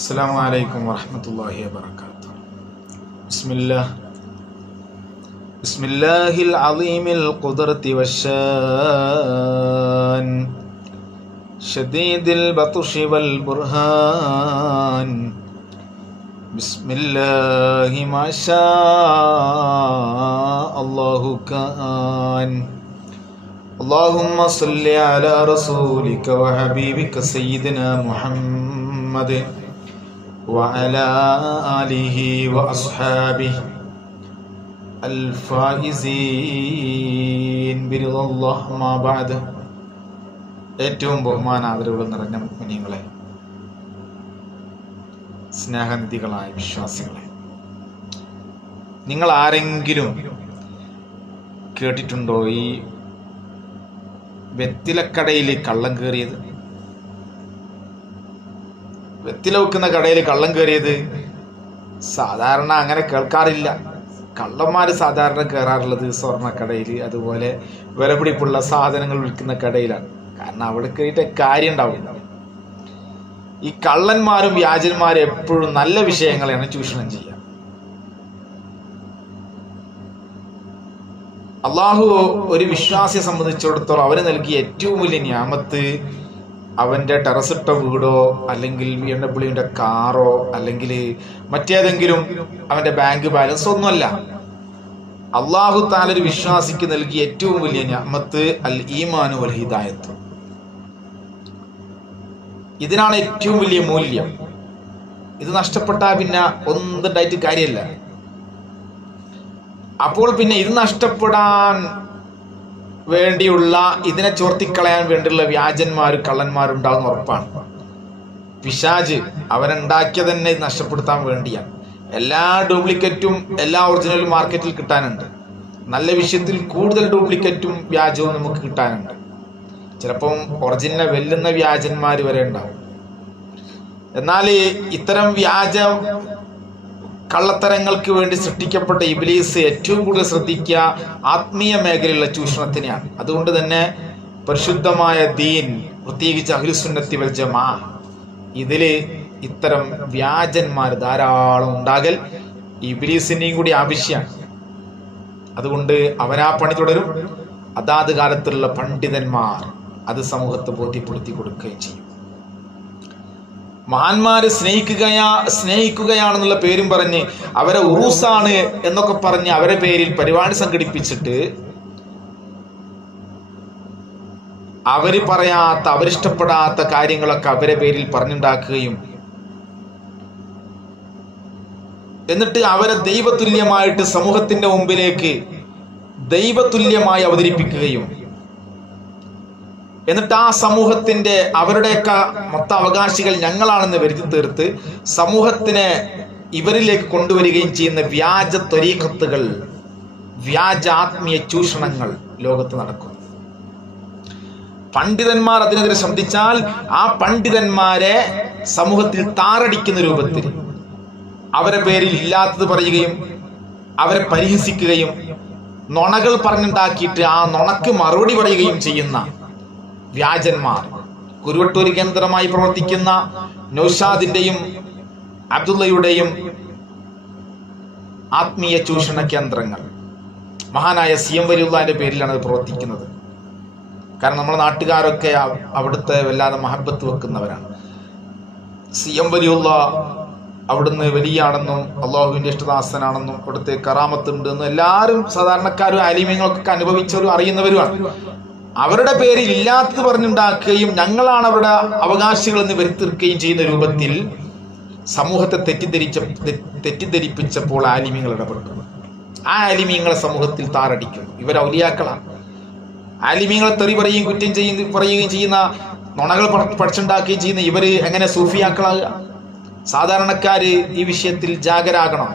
السلام عليكم ورحمة الله وبركاته. بسم الله العظيم القدرة والشان شديد البطش والبرهان. بسم الله ما شاء الله كان. اللهم صل على رسولك وحبيبك سيدنا محمد وعلى آله وأصحابه الفائزين برضا الله ما بعد. ഏറ്റവും ബഹുമാനാദരവുകൾ നിറഞ്ഞ മുഅ്മിനീങ്ങളെ, സ്നേഹനിധികളായ വിശ്വാസികളെ, നിങ്ങൾ ആരെങ്കിലും കേട്ടിട്ടുണ്ടോ ഈ വെറ്റിലക്കടയിൽ കള്ളം കയറിയത്? വെറ്റില വെക്കുന്ന കടയിൽ കള്ളം കയറിയത് സാധാരണ അങ്ങനെ കേൾക്കാറില്ല. കള്ളന്മാര് സാധാരണ കയറാറുള്ളത് സ്വർണ്ണക്കടയിൽ, അതുപോലെ വിലപിടിപ്പുള്ള സാധനങ്ങൾ വിൽക്കുന്ന കടയിലാണ്. കാരണം അവിടെ കയറിയിട്ട് കാര്യം ഉണ്ടാവില്ല. ഈ കള്ളന്മാരും വ്യാജന്മാരും എപ്പോഴും നല്ല വിഷയങ്ങളെയാണ് ചൂഷണം ചെയ്യുക. അള്ളാഹു ഒരു വിശ്വാസിയെ സംബന്ധിച്ചിടത്തോളം അവന് നൽകിയ ഏറ്റവും വലിയ നിഅമത്ത് അവന്റെ ടെറസിട്ട വീടോ അല്ലെങ്കിൽ BMW കാറോ അല്ലെങ്കിൽ മറ്റേതെങ്കിലും അവന്റെ ബാങ്ക് ബാലൻസ് ഒന്നുമല്ല. അള്ളാഹു തആല ഒരു വിശ്വാസിക്ക് നൽകിയ ഏറ്റവും വലിയ നിഅമത്ത് അൽ ഈമാനു വൽ ഹിദായത്ത്. ഇതിനാണ് ഏറ്റവും വലിയ മൂല്യം. ഇത് നഷ്ടപ്പെട്ടാൽ പിന്നെ ഒന്നുണ്ടായിട്ട് കാര്യമില്ല. അപ്പോൾ പിന്നെ ഇത് നഷ്ടപ്പെടാൻ വേണ്ടിയുള്ള, ഇതിനെ ചോർത്തിക്കളയാൻ വേണ്ടിയുള്ള വ്യാജന്മാരും കള്ളന്മാരും ഉണ്ടാകുന്ന ഉറപ്പാണ്. പിശാച് അവനുണ്ടാക്കിയ തന്നെ ഇത് നഷ്ടപ്പെടുത്താൻ വേണ്ടിയാണ്. എല്ലാ ഡ്യൂപ്ലിക്കേറ്റും എല്ലാ ഒറിജിനലും മാർക്കറ്റിൽ കിട്ടാനുണ്ട്. നല്ല വിഷയത്തിൽ കൂടുതൽ ഡ്യൂപ്ലിക്കേറ്റും വ്യാജവും നമുക്ക് കിട്ടാനുണ്ട്. ചിലപ്പം ഒറിജിനലെ വെല്ലുന്ന വ്യാജന്മാർ വരെ ഉണ്ടാവും. എന്നാൽ ഇത്തരം വ്യാജ കള്ളത്തരങ്ങൾക്ക് വേണ്ടി സൃഷ്ടിക്കപ്പെട്ട ഇബ്ലീസ് ഏറ്റവും കൂടുതൽ ശ്രദ്ധിക്കുക ആത്മീയ മേഖലയിലുള്ള ചൂഷണത്തിനെയാണ്. അതുകൊണ്ട് തന്നെ പരിശുദ്ധമായ ദീൻ, പ്രത്യേകിച്ച് അഹ്ലുസുന്നത്തി വൽ ജമാ, ഇതില് ഇത്തരം വ്യാജന്മാർ ധാരാളം ഉണ്ടാകൽ ഇബ്ലീസിന്റെയും കൂടി ആവശ്യമാണ്. അതുകൊണ്ട് അവരാ പണി തുടരും. അതാത് കാലത്തുള്ള പണ്ഡിതന്മാർ അത് സമൂഹത്തെ ബോധ്യപ്പെടുത്തി കൊടുക്കുകയും ചെയ്യും. മഹാന്മാര് സ്നേഹിക്കുകയാണെന്നുള്ള പേരും പറഞ്ഞ് അവരെ ഉറൂസാണ് എന്നൊക്കെ പറഞ്ഞ് അവരെ പേരിൽ പരിപാടി സംഘടിപ്പിച്ചിട്ട് അവര് പറയാത്ത, അവരിഷ്ടപ്പെടാത്ത കാര്യങ്ങളൊക്കെ അവരെ പേരിൽ പറഞ്ഞുണ്ടാക്കുകയും എന്നിട്ട് അവരെ ദൈവതുല്യമായിട്ട് സമൂഹത്തിന്റെ മുമ്പിലേക്ക് ദൈവതുല്യമായി അവതരിപ്പിക്കുകയും എന്നിട്ട് ആ സമൂഹത്തിന്റെ അവരുടെയൊക്കെ മൊത്ത അവകാശികൾ ഞങ്ങളാണെന്ന് വരുത്തി തീർത്ത് സമൂഹത്തിനെ ഇവരിലേക്ക് കൊണ്ടുവരികയും ചെയ്യുന്ന വ്യാജ ത്വരീഖത്തുകൾ, വ്യാജ ആത്മീയ ചൂഷണങ്ങൾ ലോകത്ത് നടക്കും. പണ്ഡിതന്മാർ അതിനെതിരെ ശ്രദ്ധിച്ചാൽ ആ പണ്ഡിതന്മാരെ സമൂഹത്തിൽ താറടിക്കുന്ന രൂപത്തിൽ അവരെ പേരിൽ ഇല്ലാത്തത് പറയുകയും അവരെ പരിഹസിക്കുകയും നുണകൾ പറഞ്ഞുണ്ടാക്കിയിട്ട് ആ നുണക്ക് മറുപടി പറയുകയും ചെയ്യുന്ന വ്യാജന്മാർ, കുരുവട്ടൂർ കേന്ദ്രമായി പ്രവർത്തിക്കുന്ന നൗഷാദിന്റെയും അബ്ദുള്ളയുടെയും ആത്മീയ ചൂഷണ കേന്ദ്രങ്ങൾ മഹാനായ CM വലിയുള്ളാന്റെ പേരിലാണ് അത് പ്രവർത്തിക്കുന്നത്. കാരണം നമ്മുടെ നാട്ടുകാരൊക്കെ അവിടുത്തെ വല്ലാതെ മഹബത്ത് വെക്കുന്നവരാണ്. CM വലിയുള്ള അവിടുന്ന് വലിയാണെന്നും അള്ളാഹുവിന്റെ ഇഷ്ടദാസനാണെന്നും അവിടുത്തെ കറാമത്ത് ഉണ്ടെന്നും എല്ലാവരും സാധാരണക്കാരും ആലിമ്യങ്ങളൊക്കെ അനുഭവിച്ചവരും അറിയുന്നവരുമാണ്. അവരുടെ പേരിൽ ഇല്ലാത്തത് പറഞ്ഞുണ്ടാക്കുകയും ഞങ്ങളാണ് അവരുടെ അവകാശികൾ എന്ന് വരുത്തിർക്കുകയും ചെയ്യുന്ന രൂപത്തിൽ സമൂഹത്തെ തെറ്റിദ്ധരിപ്പിച്ചപ്പോൾ ആലിമ്യങ്ങൾ ഇടപെട്ടു. ആ ആലിമ്യങ്ങളെ സമൂഹത്തിൽ താറടിക്കുന്നു. ഇവർ ഔലിയാക്കളാണ്. ആലിമ്യങ്ങളെ തെറി പറയുകയും കുറ്റം പറയുകയും ചെയ്യുന്ന, നുണകൾ പഠിച്ചുണ്ടാക്കുകയും ചെയ്യുന്ന ഇവര് എങ്ങനെ സൂഫിയാക്കളാകുക? സാധാരണക്കാര് ഈ വിഷയത്തിൽ ജാഗരാകണം.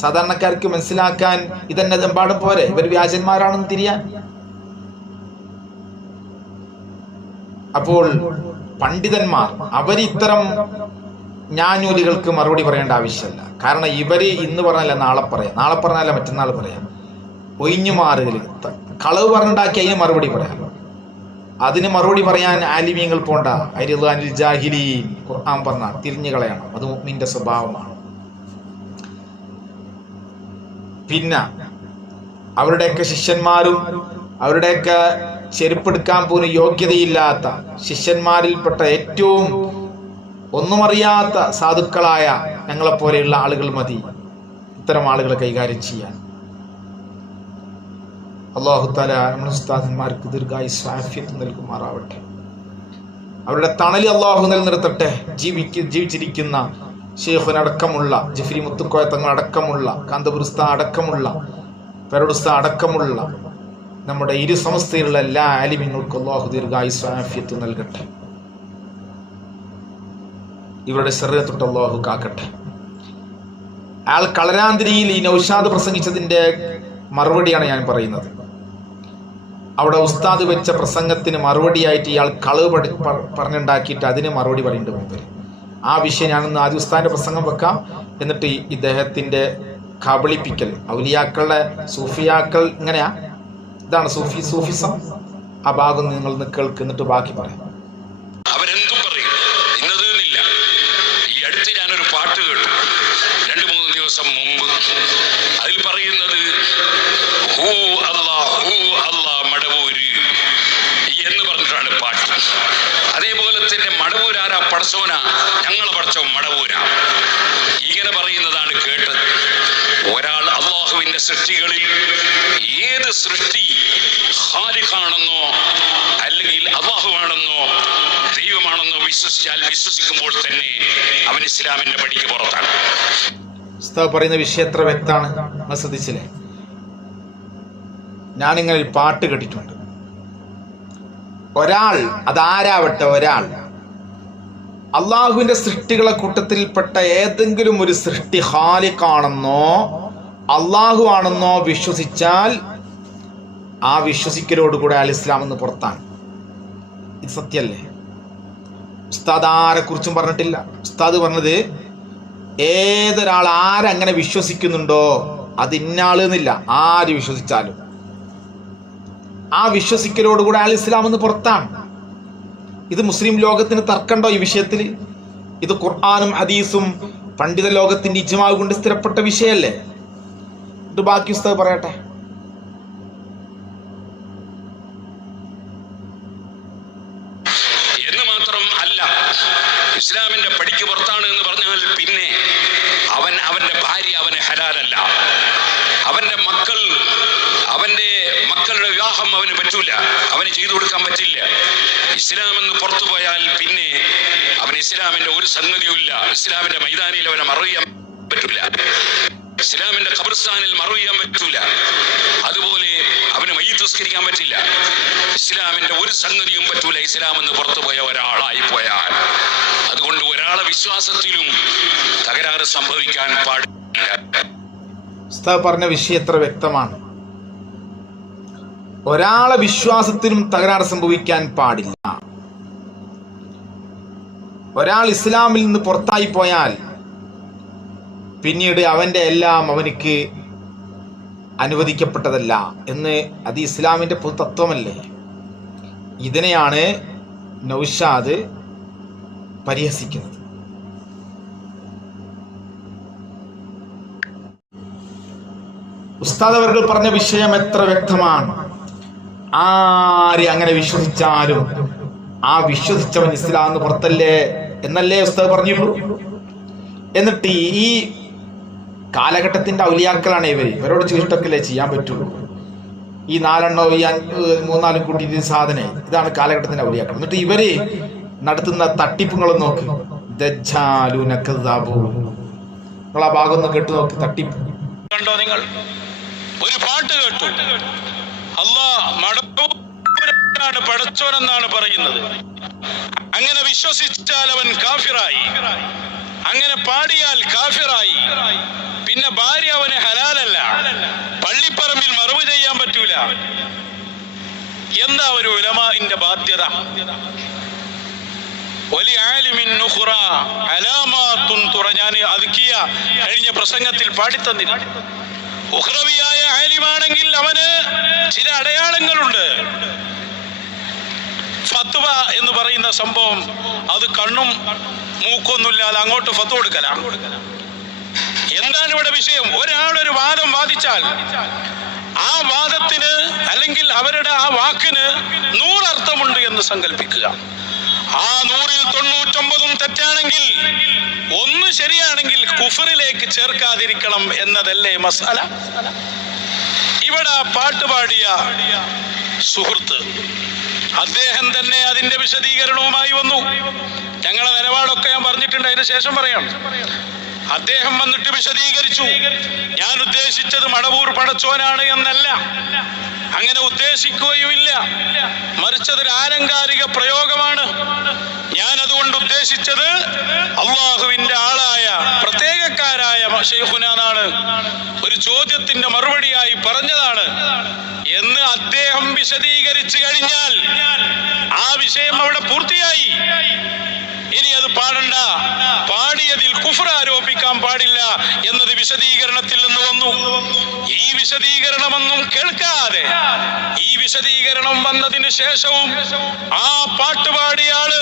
സാധാരണക്കാർക്ക് മനസ്സിലാക്കാൻ ഇതന്നെ എമ്പാടും പോരെ ഇവർ വ്യാജന്മാരാണെന്ന് തിരിയാൻ. അപ്പോൾ പണ്ഡിതന്മാർ അവരിത്തരം ഞാനൂലികൾക്ക് മറുപടി പറയേണ്ട ആവശ്യമില്ല. കാരണം ഇവര് ഇന്ന് പറഞ്ഞല്ല നാളെ പറയാം, നാളെ പറഞ്ഞല്ല മറ്റന്നാൾ പറയാം. ഒഴിഞ്ഞു മാറുകയിൽ കളവ് പറഞ്ഞുണ്ടാക്കി അതിന് മറുപടി പറയാം. അതിന് മറുപടി പറയാൻ ആലിമീങ്ങൾ പോണ്ട. അരിദ്വാനിൽ ജാഹിലീൻ ഖുർആൻ പറഞ്ഞ തിരിഞ്ഞു കളയണം. അത് മുഅ്മിന്റെ സ്വഭാവമാണ്. പിന്നെ അവരുടെയൊക്കെ ശിഷ്യന്മാരും അവരുടെയൊക്കെ ചെരുപ്പെടുക്കാൻ പോലും യോഗ്യതയില്ലാത്ത ശിഷ്യന്മാരിൽപ്പെട്ട ഏറ്റവും ഒന്നും അറിയാത്ത സാധുക്കളായ ഞങ്ങളെപ്പോലെയുള്ള ആളുകൾ മതി ഇത്തരം ആളുകളെ കൈകാര്യം ചെയ്യാൻ. അല്ലാഹു തആല നമ്മുടെ ഉസ്താദന്മാർക്ക് ദീർഘായുസ്സും ആഫിയത്തും നൽകുമാറാവട്ടെ. അവരുടെ തണലി അല്ലാഹു നിലനിർത്തട്ടെ. ജീവിച്ചിരിക്കുന്ന ഷെയ്ഖുനടക്കമുള്ള ജഫരി മുത്തുക്കോയ തങ്ങൾ അടക്കമുള്ള കാന്തപുർ ഉസ്താദ് അടക്കമുള്ള പേരോട് ഉസ്താദ് അടക്കമുള്ള നമ്മുടെ ഇരു സമസ്തയിലുള്ള എല്ലാ ആലിമീങ്ങൾക്കും അല്ലാഹു ദീർഘായുസ്സും ആഫിയത്തും നൽകട്ടെ. ഇവരുടെ ശരീരത്തെ തൊട്ട് അല്ലാഹു കാക്കട്ടെ. അയാൾ കളരാന്തിരിയിൽ ഈ നൗഷാദ് പ്രസംഗിച്ചതിന്റെ മറുപടിയാണ് ഞാൻ പറയുന്നത്. അവിടെ ഉസ്താദ് വെച്ച പ്രസംഗത്തിന് മറുപടിയായിട്ട് ഇയാൾ കളവ് പറഞ്ഞുണ്ടാക്കിയിട്ട് അതിന് മറുപടി പറയുന്നുണ്ട് മുമ്പിൽ. ആ വിഷയം ഞാനൊന്ന് ആദ്യം ഉസ്താദിന്റെ പ്രസംഗം വെക്കാം. എന്നിട്ട് ഇദ്ദേഹത്തിന്റെ കബളിപ്പിക്കൽ ഔലിയാക്കളുടെ സൂഫിയാക്കൾ ഇങ്ങനെയാ, ഇതാണ് സൂഫിസം. ആ ഭാഗം നിങ്ങൾ കേൾക്ക്, എന്നിട്ട് ബാക്കി പറയാം. അവരെന്തും പറയും, ഇന്നതെന്നില്ല. ഈ അടുത്ത് ഞാനൊരു പാട്ട് കേട്ടു 2-3 ദിവസം മുമ്പ്. അതിൽ പറയുന്നത് ഹൂ അല്ലാ മടവൂര് എന്ന് പറഞ്ഞിട്ടാണ് പാട്ട്. അതേപോലെ തന്നെ മടവൂരാരാ പടച്ചോന, ഞങ്ങളെ പടച്ചോ മടവൂരാ, ഇങ്ങനെ പറയുന്നതാണ് കേട്ടത്. ഒരാൾ അള്ളാഹുവിന്റെ സൃഷ്ടികളിൽ ഏത് സൃഷ്ടി ഖാലിഖാണെന്നോ അല്ലെങ്കിൽ അള്ളാഹുവാണെന്നോ ദൈവമാണെന്നോ വിശ്വസിക്കുമ്പോൾ തന്നെ അവൻ ഇസ്ലാമിന്റെ പടിക്ക് പുറത്താണ്. ഉസ്താദ് പറയുന്ന വിഷയം എത്ര വ്യക്തമാണ്, നിങ്ങൾ ശ്രദ്ധിച്ചില്ലേ? ഞാനിങ്ങനെ ഒരു പാട്ട് കേട്ടിട്ടുണ്ട്. ഒരാൾ, അതാരാവട്ടെ, ഒരാൾ അള്ളാഹുവിന്റെ സൃഷ്ടികളെ കൂട്ടത്തിൽപ്പെട്ട ഏതെങ്കിലും ഒരു സൃഷ്ടി ഖാലിഖാണെന്നോ അള്ളാഹു ആണെന്നോ വിശ്വസിച്ചാൽ ആ വിശ്വസിക്കലോടുകൂടെ അയാൾ ഇസ്ലാം എന്ന് പുറത്താണ്. ഇത് സത്യല്ലേ? ഉസ്താദ് ആരെ കുറിച്ചും പറഞ്ഞിട്ടില്ല. ഉസ്താദ് പറഞ്ഞത് ഏതൊരാൾ ആരങ്ങനെ വിശ്വസിക്കുന്നുണ്ടോ അത് ഇന്നാള് എന്നില്ല, ആര് വിശ്വസിച്ചാലും ആ വിശ്വസിക്കലോടുകൂടെ അയാൾ ഇസ്ലാം എന്ന് പുറത്താണ്. ഇത് മുസ്ലിം ലോകത്തിന് തർക്കണ്ടോ ഈ വിഷയത്തിൽ? ഇത് ഖുർആനും ഹദീസും പണ്ഡിത ലോകത്തിന്റെ ഇജ്മാഅ് കൊണ്ട് സ്ഥിരപ്പെട്ട വിഷയല്ലേ? ഇത് ബാക്കി ഉസ്താദ് പറയട്ടെ. എന്ന് മാത്രം അല്ല, ഇസ്ലാമിന്റെ പടിക്ക് പുറത്താണ് എന്ന് പറഞ്ഞാൽ പിന്നെ അവന്റെ ഭാര്യ അവന് ഹലാലല്ല, അവന്റെ മക്കളുടെ വിവാഹം അവന് പറ്റൂല, അവന് ചെയ്തു കൊടുക്കാൻ പറ്റില്ല. ഇസ്ലാം എന്ന് പുറത്തു പോയാൽ പിന്നെ അവന് ഇസ്ലാമിന്റെ ഒരു സംഗതിയുമില്ല. ഇസ്ലാമിന്റെ മൈതാനിയിൽ അവനെ മറവിയാൻ പറ്റൂല, ഇസ്ലാമിന്റെ ഖബർസ്ഥാനിൽ മറവിയാൻ പറ്റൂല, അതുപോലെ അവന് മയ്യിത്ത് നിസ്കരിക്കാൻ പറ്റില്ല. ഇസ്ലാമിന്റെ ഒരു സംഗതിയും പറ്റൂല ഇസ്ലാം എന്ന് പുറത്തു പോയ ഒരാളായി പോയാൽ. അതുകൊണ്ട് ഒരാളെ വിശ്വാസത്തിലും തകരാറ് സംഭവിക്കാൻ പാടില്ല. ഉസ്താദ് പറഞ്ഞ വിഷയം എത്ര വ്യക്തമാണ്. ഒരാളെ വിശ്വാസത്തിലും തകരാറ് സംഭവിക്കാൻ പാടില്ല. ഒരാൾ ഇസ്ലാമിൽ നിന്ന് പുറത്തായി പോയാൽ പിന്നീട് അവന്റെ എല്ലാം അവനിക്ക് അനുവദിക്കപ്പെട്ടതല്ല എന്ന് അത് ഇസ്ലാമിന്റെ പൊതു തത്വമല്ലേ? ഇതിനെയാണ് നൗഷാദ് പരിഹസിക്കുന്നത്. ഉസ്താദ് അവർ പറഞ്ഞ വിഷയം എത്ര വ്യക്തമാണ്. ആര് അങ്ങനെ വിശ്വസിച്ചാലും ആ വിശ്വസിച്ചവൻ ഇസ്ലാം എന്ന് പുറത്തല്ലേ എന്നല്ലേ ഉസ്താദ് പറഞ്ഞുള്ളൂ. എന്നിട്ട് ഈ കാലഘട്ടത്തിന്റെ ഔലിയാക്കളാണ് ഇവരോട് ചോദിച്ചിട്ടൊക്കെ ചെയ്യാൻ പറ്റുള്ളൂ. ഈ 4 ഈ 3-4 കൂട്ടി സാധനം, ഇതാണ് കാലഘട്ടത്തിന്റെ ഔലിയാക്കൾ. എന്നിട്ട് ഇവര് നടത്തുന്ന തട്ടിപ്പുകളും നോക്ക്. ദജ്ജാലൂന കദ്ദാബൂൻ, നിങ്ങൾ ആ ഭാഗം ഒന്ന് കേട്ടു നോക്ക്. തട്ടിപ്പ് കണ്ടോ നിങ്ങൾ? ഒരു പാട്ട് കേട്ടു, അല്ലാഹ് പടച്ചോനെന്നാണ് പറയുന്നത്. അങ്ങനെ വിശ്വസിച്ചാൽ അവൻ കാഫിറായി, അങ്ങനെ പാടിയാൽ കാഫിറായി. പിന്നെ ഭാര്യ അവന് ഹലാലല്ല, പള്ളിപ്പറമ്പിൽ മറവ് ചെയ്യാൻ പറ്റൂല. എന്താ ഒരു ഉലമാഇന്റെ ബാധ്യത? ഞാൻ അതുക്കിയ കഴിഞ്ഞ പ്രസംഗത്തിൽ പാടിത്തന്നില്ല. ഉഖ്റവിയായ ആലിമാണെങ്കിൽ അവന് ചില അടയാളങ്ങളുണ്ട്. ഫത്വ എന്ന് പറയുന്ന സംഭവം അത് കണ്ണും മൂക്കൊന്നുമില്ലാതെ അങ്ങോട്ട് ഫത്വ കൊടുക്കല. എന്താണ് ഇവിടെ വിഷയം? ഒരാളൊരു വാദം വാദിച്ചാൽ ആ വാദത്തിന് അല്ലെങ്കിൽ അവരുടെ ആ വാക്കിന് 100 അർത്ഥമുണ്ട് എന്ന് സങ്കല്പിക്കുക. ആ 100ൽ 99 തെറ്റാണെങ്കിൽ 1 ശരിയാണെങ്കിൽ കുഫറിലേക്ക് ചേർക്കാതിരിക്കണം എന്നതല്ലേ മസാല? ഇവിടെ പാട്ടുപാടിയ സുഹൃത്ത് അദ്ദേഹം തന്നെ അതിന്റെ വിശദീകരണവുമായി വന്നു. ഞങ്ങളെ നിലപാടൊക്കെ ഞാൻ പറഞ്ഞിട്ടുണ്ട്, അതിന് ശേഷം പറയാം. അദ്ദേഹം വന്നിട്ട് വിശദീകരിച്ചു, ഞാൻ ഉദ്ദേശിച്ചത് മടവൂർ പടച്ചോനാണ് എന്നല്ല, അങ്ങനെ ഉദ്ദേശിക്കുകയുമില്ല, മറിച്ച് അതൊരു ആലങ്കാരിക പ്രയോഗമാണ്. ഞാൻ അതുകൊണ്ട് ഉദ്ദേശിച്ചത് അള്ളാഹുവിന്റെ ആളായ പ്രത്യേകക്കാരായ ശൈഖുനാണ്, ഒരു ചോദ്യത്തിന്റെ മറുപടിയായി പറഞ്ഞതാണ് എന്ന് അദ്ദേഹം വിശദീകരിച്ചു കഴിഞ്ഞാൽ ആ വിഷയം അവിടെ പൂർത്തിയായി. ഇനി അത് പാടണ്ട, പാടിയതിൽ കുഫ്ർ ആരോപിക്കാൻ പാടില്ല എന്നത് വിശദീകരണത്തിൽ നിന്ന് വന്നു. ഈ വിശദീകരണമൊന്നും കേൾക്കാതെ ഈ വിശദീകരണം വന്നതിന് ശേഷവും ആ പാട്ടുപാടിയ ആള്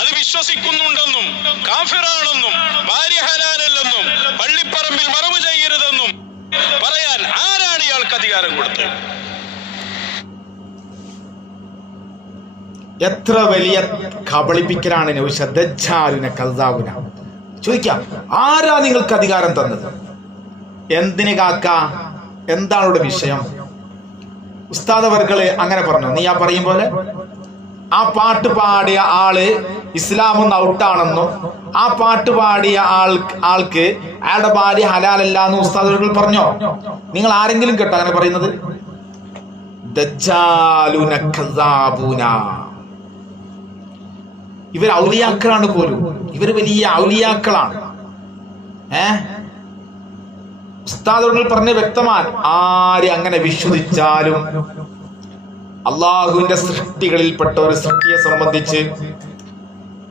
അത് വിശ്വസിക്കുന്നുണ്ടെന്നും കാഫിറാണെന്നും ഭാര്യ ഹലാലല്ലെന്നും പള്ളിപ്പറമ്പിൽ മറവ് ചെയ്യരുതെന്നും പറയാൻ ആരാണ് ഇയാൾക്ക് അധികാരം കൊടുത്തത്? എത്ര വലിയ കബളിപ്പിക്കലാണ് നൗഷദ്. ദജ്ജാലുന കദ്ദാബുന. ചോദിക്കാം, ആരാ നിങ്ങൾക്ക് അധികാരം തന്നത്? എന്തിന് കാക്ക? എന്താണ് ഇവിടെ വിഷയം? ഉസ്താദ് അവർകള് അങ്ങനെ പറഞ്ഞു. നീ ആ പറയും പോലെ ആ പാട്ട് പാടിയ ആള് ഇസ്ലാമൊന്ന് ഔട്ടാണെന്നും ആ പാട്ട് പാടിയ ആൾക്ക് അയാളുടെ ഭാര്യ ഹലാലല്ല എന്നും ഉസ്താദ് അവർകൾ പറഞ്ഞോ? നിങ്ങൾ ആരെങ്കിലും കേട്ടോ അങ്ങനെ പറയുന്നത്? ദജ്ജാലുന കദ്ദാബുന. ഇവർ ഔലിയാക്കളാണ് പോലും, ഇവർ വലിയ ഔലിയാക്കളാണ്. ഉസ്താദുകൾ പറഞ്ഞ വ്യക്തമാണ്, ആര് അങ്ങനെ വിശ്വസിച്ചാലും അള്ളാഹുവിന്റെ സൃഷ്ടികളിൽപ്പെട്ട ഒരു സൃഷ്ടിയെ സംബന്ധിച്ച്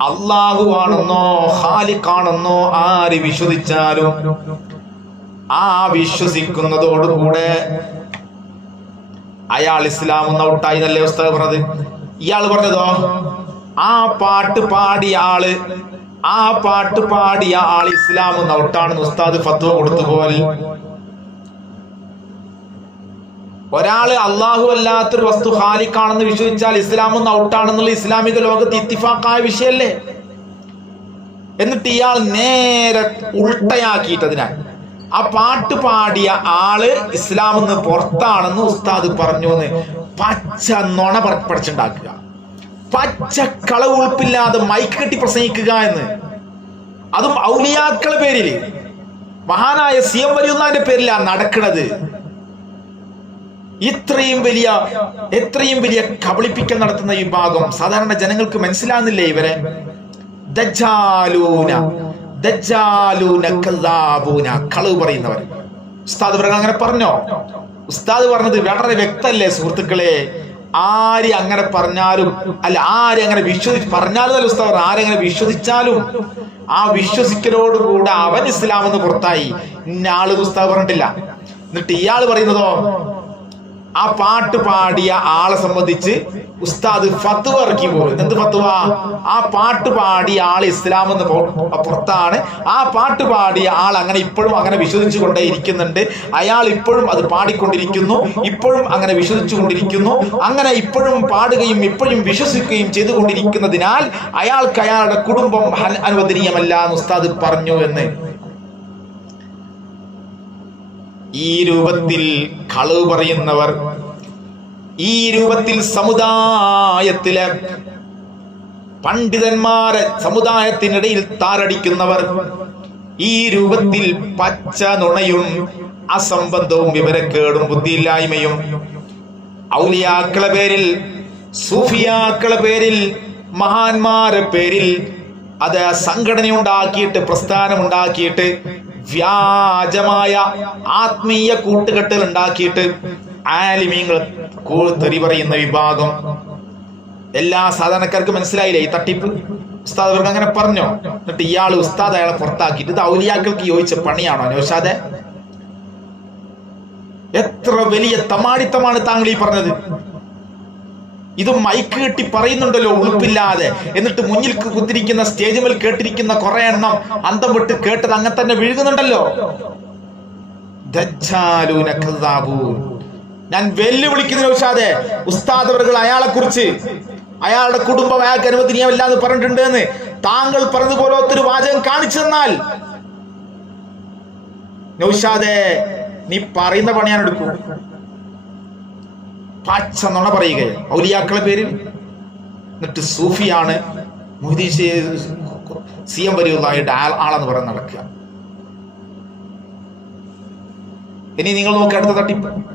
അള്ളാഹു ആണെന്നോ ഖാലിഖാണെന്നോ ആര് വിശ്വസിച്ചാലും ആ വിശ്വസിക്കുന്നതോടുകൂടെ അയാൾ ഇസ്ലാം ഔട്ടായി എന്നല്ലേ ഉസ്താദ് പറഞ്ഞത്? ഇയാൾ പറഞ്ഞതോ ആ പാട്ട് പാടിയ ആൾ ഇസ്ലാം ഔട്ടാണെന്ന് ഉസ്താദ് ഫത്വ കൊടുത്തു പോലെ. ഒരാള് അള്ളാഹു അല്ലാത്തൊരു വസ്തു ഖാലിഖാണെന്ന് വിശ്വസിച്ചാൽ ഇസ്ലാം ഔട്ടാണെന്നുള്ള ഇസ്ലാമിക ലോകത്ത് ഇത്തിഫാഖായ വിഷയല്ലേ? എന്നിട്ട് ഇയാൾ നേരെ ഉൾട്ടയാക്കിയിട്ട് അതിനാൽ ആ പാട്ട് പാടിയ ആള് ഇസ്ലാമിന്ന് പുറത്താണെന്ന് ഉസ്താദ് പറഞ്ഞു എന്ന് പച്ച നുണ പഠിച്ചുണ്ടാക്കുക, പച്ച കളവ് ഉൾപ്പില്ലാതെ മൈക്ക് കെട്ടി പ്രസംഗിക്കുക എന്ന്. അതും ഔലിയാക്കളുടെ പേരില്, മഹാനായ സിയം വലിയുള്ളാന്റെ പേരിലാണ് നടക്കുന്നത്. എത്രയും വലിയ കബളിപ്പിക്കൽ നടത്തുന്ന വിഭാഗം സാധാരണ ജനങ്ങൾക്ക് മനസ്സിലാകുന്നില്ലേ ഇവരെ? ദജ്ജാലൂന കദ്ദാബൂന, കളവ് പറയുന്നവർ. ഉസ്താദ് പറഞ്ഞ അങ്ങനെ പറഞ്ഞോ? ഉസ്താദ് പറഞ്ഞത് വളരെ വ്യക്തമല്ലേ സുഹൃത്തുക്കളെ? ആര് അങ്ങനെ പറഞ്ഞാലും അല്ല, ആര് അങ്ങനെ പറഞ്ഞാലും അല്ല ഉസ്താദ്, ആരെങ്ങനെ വിശ്വസിച്ചാലും ആ വിശ്വസിക്കലോടുകൂടെ അവൻ ഇസ്ലാമെന്ന് പുറത്തായി. ഇന്ന ആള് ഉസ്താദ് പറഞ്ഞിട്ടില്ല. എന്നിട്ട് ഇയാൾ പറയുന്നതോ ആ പാട്ട് പാടിയ ആളെ സംബന്ധിച്ച് ഉസ്താദ് ഫത്വ ഇറക്കി പോലും. എന്ത് ഫത്വ? ആ പാട്ട് പാടിയ ആൾ ഇസ്ലാമെന്ന് പുറത്താണ്, ആ പാട്ട് പാടിയ ആൾ അങ്ങനെ ഇപ്പോഴും അങ്ങനെ വിശ്വസിച്ചു കൊണ്ടേ ഇരിക്കുന്നുണ്ട്, അയാൾ ഇപ്പോഴും അത് പാടിക്കൊണ്ടിരിക്കുന്നു, ഇപ്പോഴും അങ്ങനെ വിശ്വസിച്ചു കൊണ്ടിരിക്കുന്നു, അങ്ങനെ ഇപ്പോഴും പാടുകയും ഇപ്പോഴും വിശ്വസിക്കുകയും ചെയ്തുകൊണ്ടിരിക്കുന്നതിനാൽ അയാൾക്ക് അയാളുടെ കുടുംബം അനുവദനീയമല്ല എന്ന് ഉസ്താദ് പറഞ്ഞു എന്ന്. ഈ രൂപത്തിൽ കളവ് പറയുന്നവർ, ഈ രൂപത്തിൽ സമുദായത്തിലെ പണ്ഡിതന്മാരെ സമുദായത്തിനിടയിൽ താറടിക്കുന്നവർ, ഈ രൂപത്തിൽ പച്ച നുണയും അസംബന്ധവും വിവരക്കേടും ബുദ്ധിയില്ലായ്മയും ഔലിയാക്കളെ പേരിൽ, സൂഫിയാക്കളെ പേരിൽ, മഹാന്മാരെ പേരിൽ അത് സംഘടനയുണ്ടാക്കിയിട്ട് പ്രസ്ഥാനമുണ്ടാക്കിയിട്ട് വ്യാജമായ ആത്മീയ കൂട്ടുകെട്ടുകൾ ഉണ്ടാക്കിയിട്ട് ആലിമീങ്ങൾ തെറി പറയുന്ന വിഭാഗം. എല്ലാ സാധാരണക്കാർക്കും മനസ്സിലായില്ലേ ഈ തട്ടിപ്പ്? ഉസ്താദ് അവർക്ക് അങ്ങനെ പറഞ്ഞോ? എന്നിട്ട് ഇയാൾ ഉസ്താദ് അയാളെ പുറത്താക്കിയിട്ട് ഇത് ഔലിയാക്കൾക്ക് യോജിച്ച പണിയാണോ നൗഷാദെ? എത്ര വലിയ തമാടിത്തമാണ് താങ്കൾ ഈ പറഞ്ഞത്? ഇത് മൈക്ക് കെട്ടി പറയുന്നുണ്ടല്ലോ ഉളുപ്പില്ലാതെ. എന്നിട്ട് മുന്നിൽ കുത്തിരിക്കുന്ന സ്റ്റേജിൽ കേട്ടിരിക്കുന്ന കുറെ എണ്ണം അന്തം വിട്ട് കേട്ടത് അങ്ങനെ തന്നെ വിഴുകുന്നുണ്ടല്ലോ. ദജ്ജാലൂന കദ്ദാബൂൻ. ഞാൻ വെല്ലുവിളിക്കുന്ന നൗഷാദെ, ഉസ്താദ് അവറുകൾ അയാളെ കുറിച്ച്, അയാളുടെ കുടുംബം അയാൾക്ക് അനുവദനീയമല്ല എന്ന് പറഞ്ഞിട്ടുണ്ട് എന്ന് താങ്കൾ പറഞ്ഞതുപോലത്തെ ഒരു വാചകം കാണിച്ചു തന്നാൽ നൗഷാദെ നീ പറയുന്ന പണി ഞാൻ എടുക്കും. പച്ച നുണ പറയുകയാണ് ഔലിയാക്കളെ പേരിൽ. എന്നിട്ട് സൂഫിയാണ് മുഹ്യിദ്ദീൻ CM വലിയുള്ളായിട്ട് ആളെന്ന് പറഞ്ഞ് നടക്കുക. ഇനി നിങ്ങൾ നോക്കി അടുത്ത തട്ടിപ്പ്.